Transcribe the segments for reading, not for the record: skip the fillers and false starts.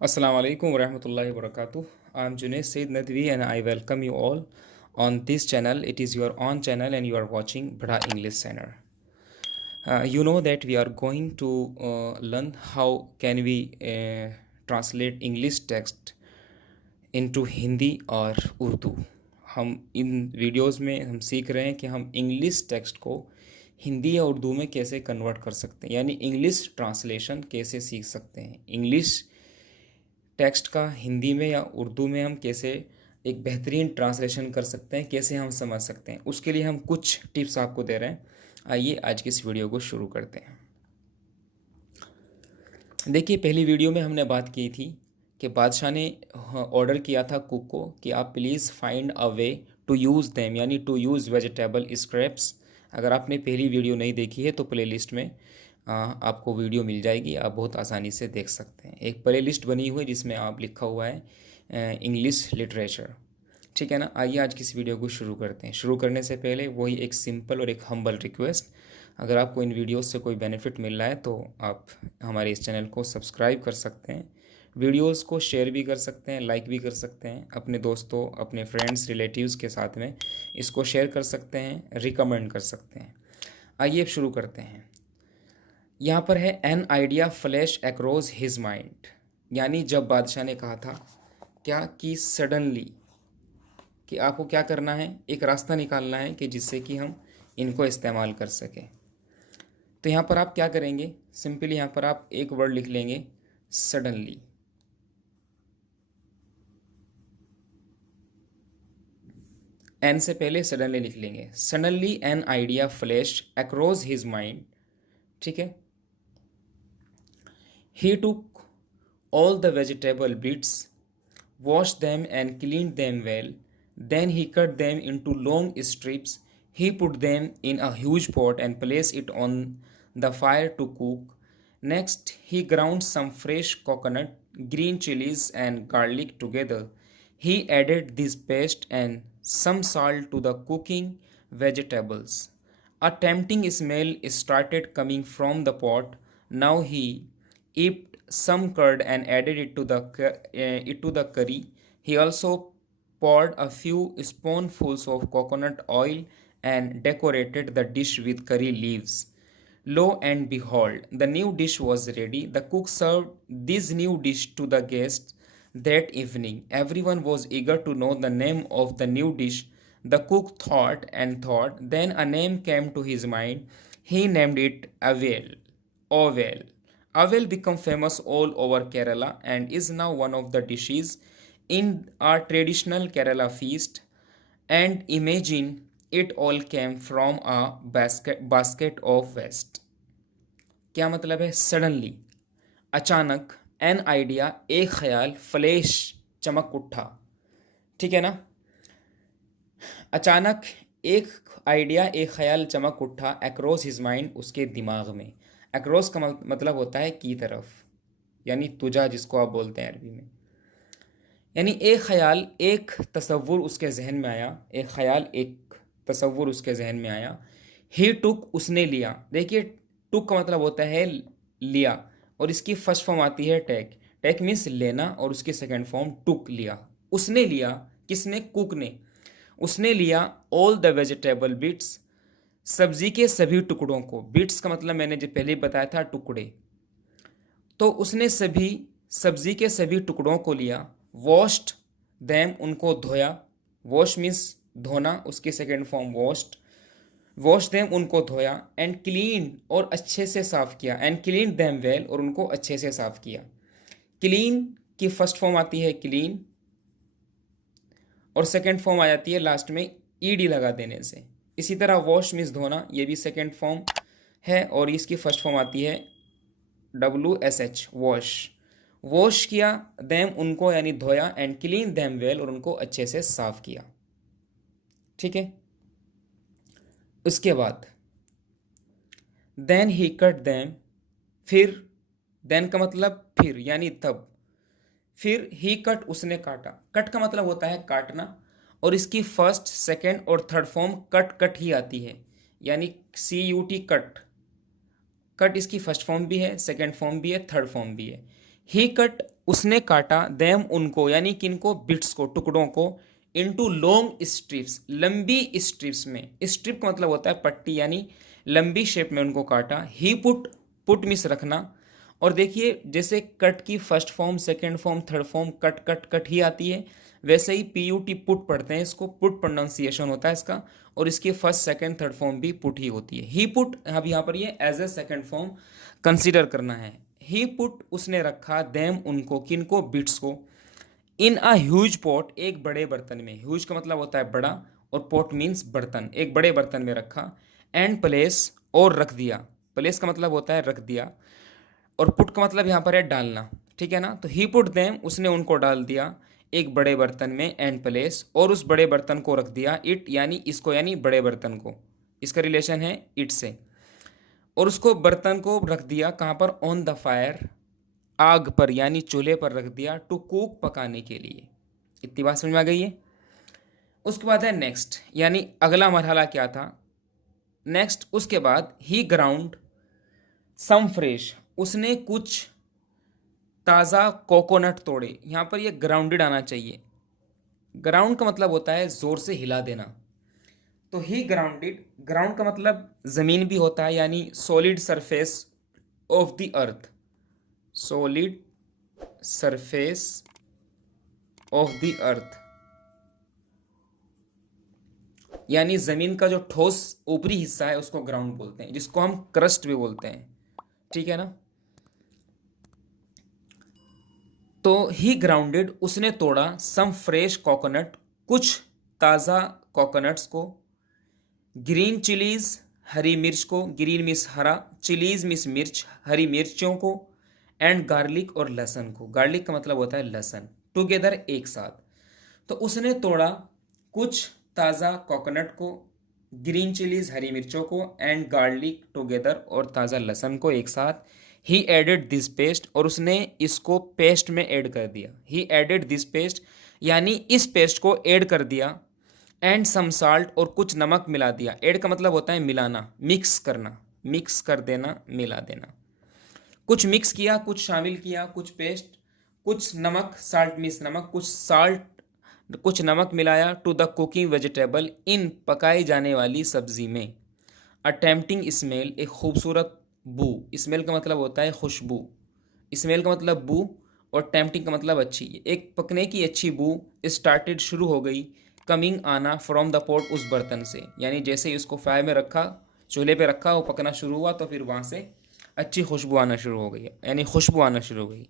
Assalamu alaikum warahmatullahi wabarakatuh. I'm Junaid Said Nadvi and I welcome you all on this channel. It is your own channel and you are watching Bada English Center. You know that we are going to learn how can we translate English text into Hindi और उर्दू। हम इन videos में हम सीख रहे हैं कि हम English text को हिंदी या उर्दू में कैसे कन्वर्ट कर सकते हैं, यानी इंग्लिश ट्रांसलेशन कैसे सीख सकते हैं। इंग्लिश टेक्स्ट का हिंदी में या उर्दू में हम कैसे एक बेहतरीन ट्रांसलेशन कर सकते हैं, कैसे हम समझ सकते हैं, उसके लिए हम कुछ टिप्स आपको दे रहे हैं। आइए आज की इस वीडियो को शुरू करते हैं। देखिए, पहली वीडियो में हमने बात की थी कि बादशाह ने ऑर्डर किया था कुक को कि आप please find a way to use them, यानी टू यूज़ वेजिटेबल स्क्रैप्स। अगर आपने पहली वीडियो नहीं देखी है तो प्लेलिस्ट में आपको वीडियो मिल जाएगी, आप बहुत आसानी से देख सकते हैं। एक प्लेलिस्ट बनी हुई है जिसमें आप लिखा हुआ है इंग्लिश लिटरेचर, ठीक है ना। आइए आज की इस वीडियो को शुरू करते हैं। शुरू करने से पहले वही एक सिंपल और एक हम्बल रिक्वेस्ट, अगर आपको इन वीडियोस से कोई बेनिफिट मिल रहा है तो आप हमारे इस चैनल को सब्सक्राइब कर सकते हैं, वीडियोस को शेयर भी कर सकते हैं, लाइक भी कर सकते हैं, अपने दोस्तों, अपने फ्रेंड्स, रिलेटिव्स के साथ में इसको शेयर कर सकते हैं, रिकमेंड कर सकते हैं। आइए अब शुरू करते हैं। यहाँ पर है an idea flash across his mind, यानी जब बादशाह ने कहा था क्या कि सडनली कि आपको क्या करना है, एक रास्ता निकालना है कि जिससे कि हम इनको इस्तेमाल कर सकें। तो यहाँ पर आप क्या करेंगे, सिंपली यहाँ पर आप एक वर्ड लिख लेंगे सडनली। एन से पहले सडनली लिख लेंगे। Suddenly an idea flash across his mind, ठीक है। He took all the vegetable bits, washed them and cleaned them well. Then he cut them into long strips. He put them in a huge pot and placed it on the fire to cook. Next, he ground some fresh coconut, green chilies, and garlic together. He added this paste and some salt to the cooking vegetables. A tempting smell started coming from the pot. Now he heaped some curd and added it to the curry. He also poured a few spoonfuls of coconut oil and decorated the dish with curry leaves. Lo and behold, the new dish was ready. The cook served this new dish to the guests that evening. Everyone was eager to know the name of the new dish. The cook thought and thought. Then a name came to his mind. He named it Avel. Ovel. Avel became famous all over Kerala and is now one of the dishes in our traditional Kerala feast. And imagine it all came from a basket of waste. क्या मतलब है? Suddenly, अचानक, an idea, एक ख्याल, flash, चमक उठा, ठीक है ना। अचानक एक आइडिया, एक ख्याल चमक उठा, अक्रॉस हिज माइंड, उसके दिमाग में। अक्रॉस का मतलब होता है की तरफ, यानी तुझा जिसको आप बोलते हैं अरबी में। यानी एक ख्याल, एक तसव्वुर उसके जहन में आया, एक ख्याल, एक तसव्वुर उसके जहन में आया। ही टुक, उसने लिया। देखिए, टुक का मतलब होता है लिया, और इसकी फर्स्ट फॉर्म आती है टेक। टेक मीन्स लेना, और उसकी सेकंड फॉर्म टुक, लिया। उसने लिया, किसने? कुक ने। उसने लिया ऑल द वेजिटेबल बिट्स, सब्जी के सभी टुकड़ों को। बिट्स का मतलब मैंने जो पहले बताया था, टुकड़े। तो उसने सभी सब्जी के सभी टुकड़ों को लिया। वॉश्ड दैम, उनको धोया। वॉश मीन्स धोना, उसकी second form washed. Wash them, उनको धोया। एंड क्लीन, और अच्छे से साफ किया। एंड क्लीन दैम वेल, और उनको अच्छे से साफ किया। क्लीन की फर्स्ट फॉर्म आती है क्लीन, और सेकेंड फॉर्म आ जाती है लास्ट में ईडी लगा देने से। इसी तरह वॉश मीन्स धोना, ये भी सेकेंड फॉर्म है, और इसकी फर्स्ट फॉर्म आती है WSH, वॉश। वॉश किया, दैम, उनको, यानी धोया। एंड क्लीन दैम वेल, और उनको अच्छे से साफ किया, ठीक है। उसके बाद देन ही कट दैम, फिर, देन का मतलब फिर, यानी तब। फिर ही कट, उसने काटा। कट का मतलब होता है काटना, और इसकी फर्स्ट, सेकेंड और थर्ड फॉर्म कट कट ही आती है, यानी CUT, कट। कट इसकी फर्स्ट फॉर्म भी है, सेकेंड फॉर्म भी है, थर्ड फॉर्म भी है। ही कट उसने काटा देम उनको, यानी किनको, बिट्स को, टुकड़ों को, इनटू लॉन्ग स्ट्रिप्स, लंबी स्ट्रिप्स में। स्ट्रिप का मतलब होता है पट्टी, यानी लंबी शेप में उनको काटा। ही पुट मीन्स रखना। और देखिए जैसे कट की first form, second form, third form cut cut cut ही आती है, वैसे ही PUT पुट पढ़ते हैं इसको, पुट प्रोनाउंसिएशन होता है इसका। और इसकी फर्स्ट सेकंड थर्ड फॉर्म भी पुट ही होती है। ही पुट, अब यहाँ पर ये as a second form consider करना है। ही पुट उसने रखा, देम उनको, किनको, बिट्स को, इन अ ह्यूज पॉट, एक बड़े बर्तन में। ह्यूज का मतलब होता है बड़ा, और पॉट मीन्स बर्तन, एक बड़े बर्तन में रखा। एंड प्लेस, और रख दिया। प्लेस का मतलब होता है रख दिया, और पुट का मतलब यहाँ पर है डालना, ठीक है ना। तो ही पुट देम, उसने उनको डाल दिया एक बड़े बर्तन में, एंड प्लेस, और उस बड़े बर्तन को रख दिया, इट यानी इसको, यानी बड़े बर्तन को, इसका रिलेशन है इट से। और उसको बर्तन को रख दिया कहाँ पर, ऑन द फायर, आग पर, यानी चूल्हे पर रख दिया, टू कुक, पकाने के लिए। इतनी बात समझ में आ गई है। उसके बाद है नेक्स्ट, यानी अगला मरहला क्या था। नेक्स्ट उसके बाद ही ग्राउंड सम फ्रेश, उसने कुछ ताज़ा कोकोनट तोड़े। यहाँ पर ये ग्राउंडेड आना चाहिए। ग्राउंड का मतलब होता है ज़ोर से हिला देना। तो ही ग्राउंडेड, ग्राउंड का मतलब ज़मीन भी होता है, यानी solid surface of the earth, solid surface of the earth, यानी ज़मीन का जो ठोस ऊपरी हिस्सा है उसको ग्राउंड बोलते हैं, जिसको हम क्रस्ट भी बोलते हैं, ठीक है ना। तो ही ग्राउंडेड, उसने तोड़ा, सम फ्रेश कोकोनट, कुछ ताज़ा कोकोनट्स को, ग्रीन चिलीज, हरी मिर्च को, ग्रीन मिस हरा, चिलीज मिस मिर्च, हरी मिर्चों को, एंड गार्लिक, और लहसुन को। गार्लिक का मतलब होता है लहसुन, टुगेदर, एक साथ। तो उसने तोड़ा कुछ ताज़ा कोकोनट को, ग्रीन चिलीज, हरी मिर्चों को, एंड गार्लिक टुगेदर, और ताज़ा लहसुन को एक साथ। ही एडेड दिस पेस्ट, और उसने इसको पेस्ट में ऐड कर दिया। ही एडेड दिस पेस्ट, यानी इस पेस्ट को ऐड कर दिया। एंड सम साल्ट, और कुछ नमक मिला दिया। ऐड का मतलब होता है मिलाना, मिक्स करना, मिक्स कर देना, मिला देना। कुछ मिक्स किया, कुछ शामिल किया, कुछ पेस्ट, कुछ नमक, साल्ट मीन्स नमक, कुछ साल्ट, कुछ नमक मिलाया, टू द कुकिंग वेजिटेबल, इन पकाई जाने वाली सब्जी में। अ टेम्पटिंग स्मेल, एक खूबसूरत बू। स्मेल का मतलब होता है खुशबू, स्मेल का मतलब बू, और टेम्पटिंग का मतलब अच्छी, एक पकने की अच्छी बू स्टार्टेड, शुरू हो गई, कमिंग, आना, फ्रॉम द पॉट, उस बर्तन से। यानी जैसे ही उसको फायर में रखा, चूल्हे पे रखा, वो पकना शुरू हुआ, तो फिर वहाँ से अच्छी खुशबू आना शुरू हो गई, यानी खुशबू आना शुरू हो गई।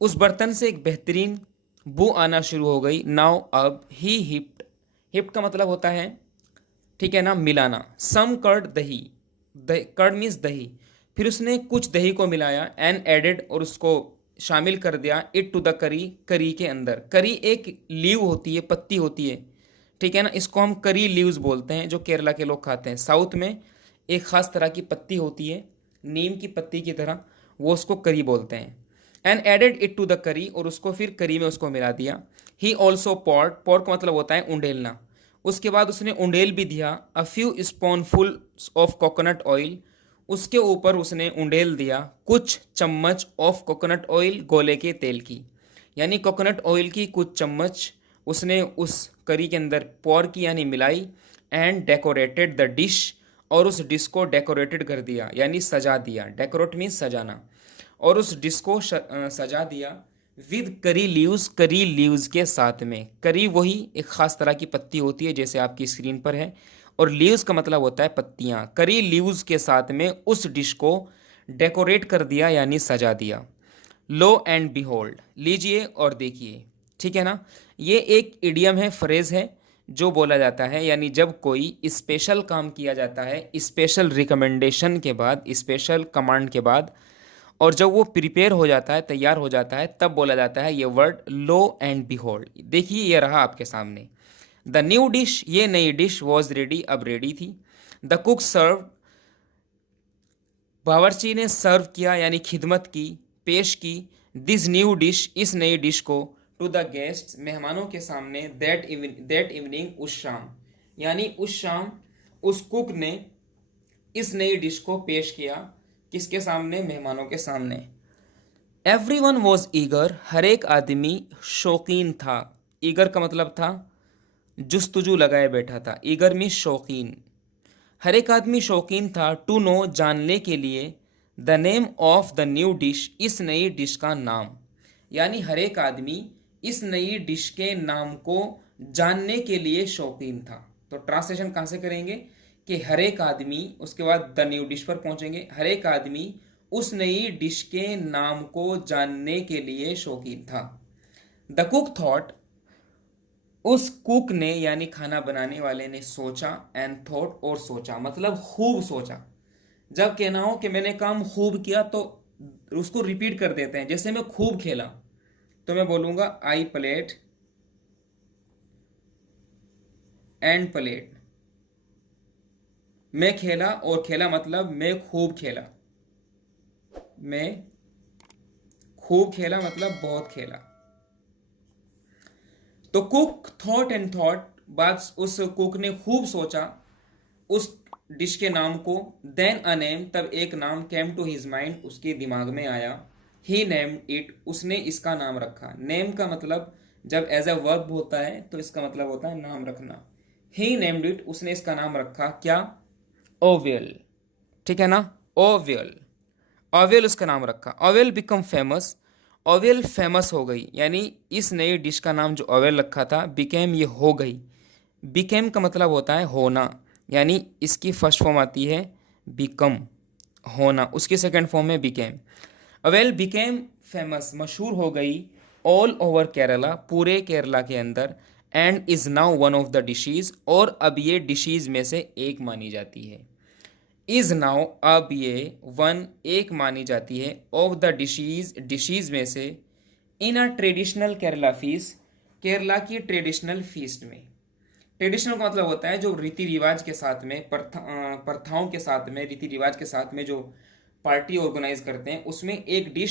उस बर्तन से एक बेहतरीन बू आना शुरू हो गई। नाउ, अब, ही हिप्ड, हिप्ड का मतलब होता है, ठीक है ना, मिलाना। सम कर्ड, दही, कर्ड मीन्स दही। फिर उसने कुछ दही को मिलाया, एंड एडेड, और उसको शामिल कर दिया, इट टू द करी, करी के अंदर। करी एक लीव होती है, पत्ती होती है, ठीक है ना, इसको हम करी लीव्स बोलते हैं, जो केरला के लोग खाते हैं। साउथ में एक खास तरह की पत्ती होती है, नीम की पत्ती की तरह, वो उसको करी बोलते हैं। And added it to the curry, और उसको फिर करी में उसको मिला दिया। ही ऑल्सो पॉर्ड, पॉर्ड का मतलब होता है उंडेलना। उसके बाद उसने उंडेल भी दिया, a few spoonful of coconut oil, उसके ऊपर उसने उंडेल दिया कुछ चम्मच ऑफ कोकोनट ऑयल, गोले के तेल की, यानी कोकोनट ऑयल की कुछ चम्मच उसने उस करी के अंदर पौर की, यानी मिलाई। एंड डेकोरेटेड द डिश, और उस डिश को डेकोरेटेड कर दिया, यानी सजा दिया। डेकोरेट मीन्स सजाना। और उस डिश को सजा दिया with curry leaves, curry leaves के साथ में। करी वही एक ख़ास तरह की पत्ती होती है, जैसे आपकी स्क्रीन पर है, और लीव्स का मतलब होता है पत्तियाँ। करी लीव्स के साथ में उस डिश को डेकोरेट कर दिया, यानी सजा दिया। लो एंड बिहोल्ड, लीजिए और देखिए, ठीक है ना। ये एक इडियम है, फ्रेज है, जो बोला जाता है, यानी जब कोई स्पेशल काम किया जाता है, स्पेशल रिकमेंडेशन के बाद, स्पेशल कमांड के बाद, और जब वो प्रिपेयर हो जाता है, तैयार हो जाता है, तब बोला जाता है ये वर्ड, लो एंड बिहोल्ड। देखिए ये रहा आपके सामने। द न्यू डिश, ये नई डिश, वॉज रेडी, अब रेडी थी। द कुक सर्व, बावर्ची ने सर्व किया, यानी खिदमत की, पेश की, दिस न्यू डिश, इस नई डिश को, टू द गेस्ट, मेहमानों के सामने, दैट इवनिंग, उस शाम, यानी उस शाम उस कुक ने इस नई डिश को पेश किया, किसके सामने, मेहमानों के सामने। एवरीवन वॉज ईगर, हर एक आदमी शौकीन था। ईगर का मतलब था जुस्तजू लगाए बैठा था। ईगर मीन्स शौकीन। हर एक आदमी शौकीन था टू नो जानने के लिए the name of the new dish, इस नई डिश का नाम। यानी हर एक आदमी इस नई डिश के नाम को जानने के लिए शौकीन था। तो ट्रांसलेशन कहाँ से करेंगे कि हर एक आदमी, उसके बाद द न्यू डिश पर पहुंचेंगे। हर एक आदमी उस नई डिश के नाम को जानने के लिए शौकीन था। द कुक थॉट, उस कुक ने यानी खाना बनाने वाले ने सोचा, एंड थॉट और सोचा मतलब खूब सोचा। जब कहना हो कि मैंने काम खूब किया तो उसको रिपीट कर देते हैं। जैसे मैं खूब खेला तो मैं बोलूंगा आई प्लेड एंड प्लेड। मैं खेला और खेला मतलब मैं खूब खेला। मैं खूब खेला मतलब बहुत खेला। तो कुक थॉट एंड थॉट, बात उस कुक ने खूब सोचा उस डिश के नाम को। देन अ नेम, तब एक नाम केम टू हिज माइंड, उसके दिमाग में आया। ही नेम्ड इट, उसने इसका नाम रखा। नेम का मतलब जब एज अ वर्ब होता है तो इसका मतलब होता है नाम रखना। ही नेम्ड इट, उसने इसका नाम रखा क्या? ओवेल। ठीक है ना? ओवेल। ओवेल उसका नाम रखा। Oval become famous, oval famous हो गई। यानी इस नई डिश का नाम जो ओवेल रखा था, बिकेम ये हो गई। बिकेम का मतलब होता है होना, यानी इसकी फर्स्ट फॉर्म आती है बिकम, होना। उसकी सेकंड फॉर्म में बिकेम। ओवेल बिकेम फेमस, मशहूर हो गई। ऑल ओवर केरला, पूरे केरला के अंदर। And is now one of the dishes, और अब ये डिशेज में से एक मानी जाती है। इज नाउ, अब ये वन एक मानी जाती है। ऑफ द डिशीज, डिशीज में से। In uh traditional Kerala feast, Kerala की ट्रेडिशनल फीस्ट में। ट्रेडिशनल का मतलब होता है जो रीति रिवाज के साथ में, प्रथाओं के साथ में, रीति रिवाज के साथ में जो पार्टी ऑर्गेनाइज करते हैं, उसमें एक डिश